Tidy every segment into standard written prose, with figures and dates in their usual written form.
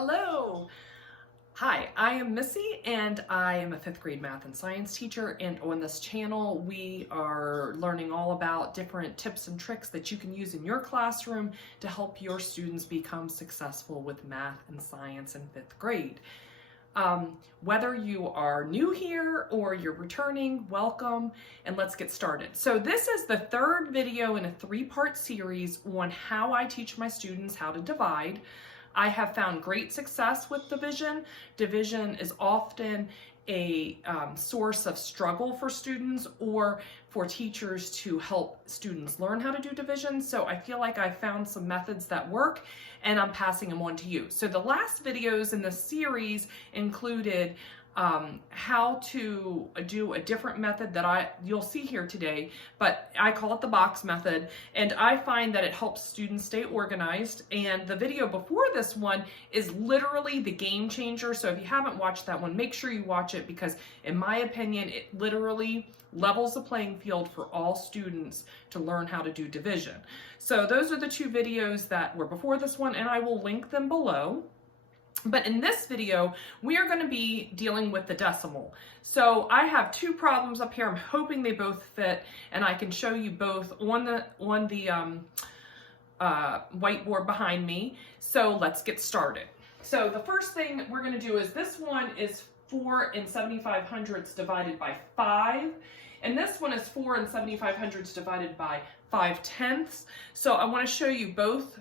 Hello. Hi, I am Missy and I am a 5th grade math and science teacher, and on this channel we are learning all about different tips and tricks that you can use in your classroom to help your students become successful with math and science in 5th grade. Whether you are new here or you're returning, welcome, and let's get started. So this is the third video in a 3-part series on how I teach my students how to divide. I have found great success with division. Division is often a source of struggle for students or for teachers to help students learn how to do division. So I feel like I found some methods that work and I'm passing them on to you. So the last videos in the series included how to do a different method that you'll see here today, but I call it the box method, and I find that it helps students stay organized. And the video before this one is literally the game changer. So if you haven't watched that one, make sure you watch it, because in my opinion, it literally levels the playing field for all students to learn how to do division. So those are the 2 videos that were before this one, and I will link them below. But in this video, we are going to be dealing with the decimal. So I have 2 problems up here. I'm hoping they both fit, and I can show you both on the whiteboard behind me. So let's get started. So the first thing we're going to do is, this one is 4 7/500 divided by 5. And this one is 4 7/500 divided by 5/10. So I want to show you both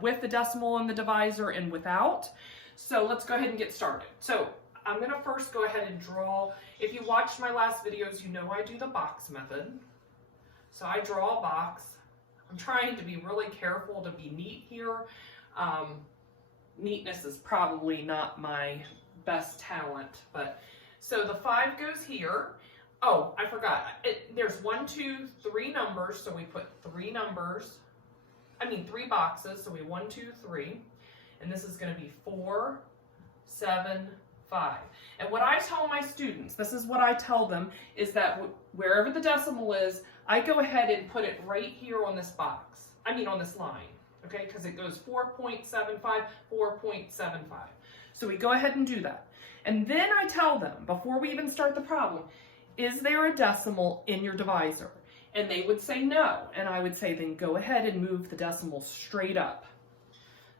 with the decimal and the divisor and without. So let's go ahead and get started. So I'm going to first go ahead and draw. If you watched my last videos, you know I do the box method. So I draw a box. I'm trying to be really careful to be neat here. Neatness is probably not my best talent, but so the 5 goes here. Oh, I forgot. There's 1, 2, 3 numbers, so we put 3 boxes. So we 1, 2, 3. And this is going to be 4, 7, 5. And what I tell my students, this is what I tell them, is that wherever the decimal is, I go ahead and put it right here on this box. On this line, okay? Because it goes 4.75, 4.75. So we go ahead and do that. And then I tell them, before we even start the problem, is there a decimal in your divisor? And they would say no. And I would say, then go ahead and move the decimal straight up.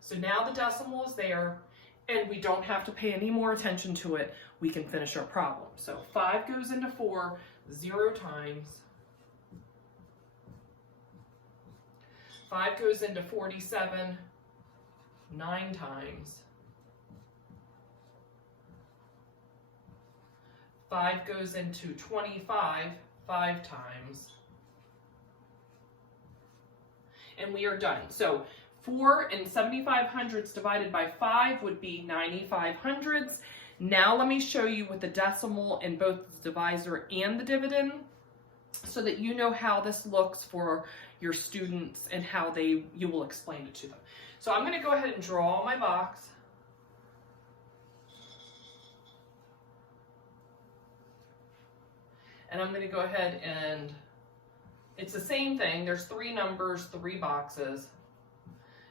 So now the decimal is there, and we don't have to pay any more attention to it. We can finish our problem. So 5 goes into 4 0 times. 5 goes into 47 9 times. 5 goes into 25 5 times. And we are done. So 4 7/500 divided by 5 would be 95/100. Now let me show you with the decimal in both the divisor and the dividend, so that you know how this looks for your students and how you will explain it to them. So I'm going to go ahead and draw my box. And I'm going to go ahead and, it's the same thing. There's 3 numbers, 3 boxes.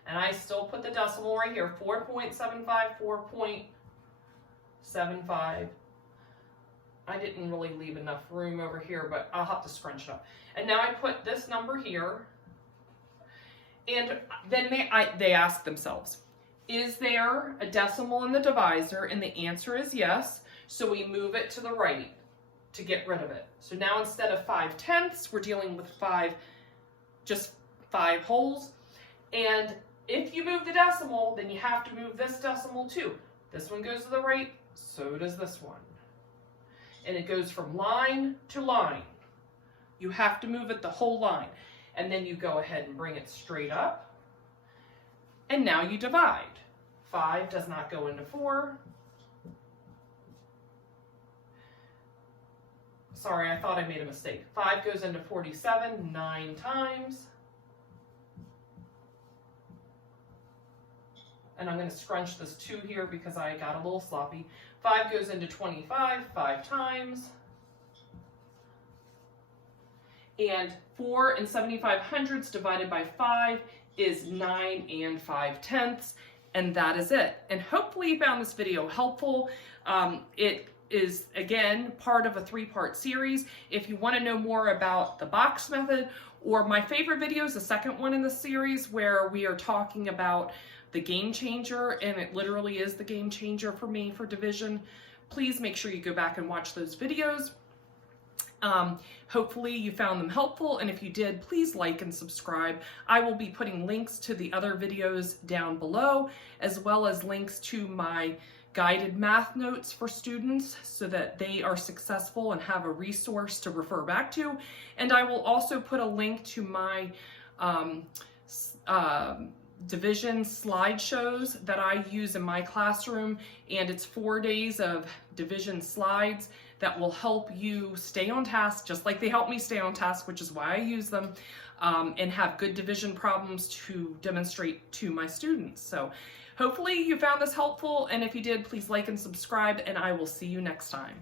And I still put the decimal right here, 4.75, 4.75. I didn't really leave enough room over here, but I'll have to scrunch it up. And now I put this number here. And then they ask themselves, is there a decimal in the divisor? And the answer is yes. So we move it to the right to get rid of it. So now instead of 5/10, we're dealing with 5 holes. And if you move the decimal, then you have to move this decimal too. This one goes to the right, so does this one. And it goes from line to line. You have to move it the whole line. And then you go ahead and bring it straight up. And now you divide. 5 does not go into 4. Sorry, I thought I made a mistake. 5 goes into 47 9 times. And I'm going to scrunch this 2 here because I got a little sloppy. 5 goes into 25 5 times. And 4 7/500 divided by 5 is 9 5/10. And that is it. And hopefully you found this video helpful. It is, again, part of a 3-part series. If you want to know more about the box method, or my favorite video is the second one in the series where we are talking about the game changer, and it literally is the game changer for me for division, please make sure you go back and watch those videos. Hopefully you found them helpful, and if you did, please like and subscribe. I will be putting links to the other videos down below, as well as links to my guided math notes for students so that they are successful and have a resource to refer back to. And I will also put a link to my division slideshows that I use in my classroom, and it's 4 days of division slides that will help you stay on task, just like they help me stay on task, which is why I use them, and have good division problems to demonstrate to my students. So hopefully you found this helpful, and if you did, please like and subscribe, and I will see you next time.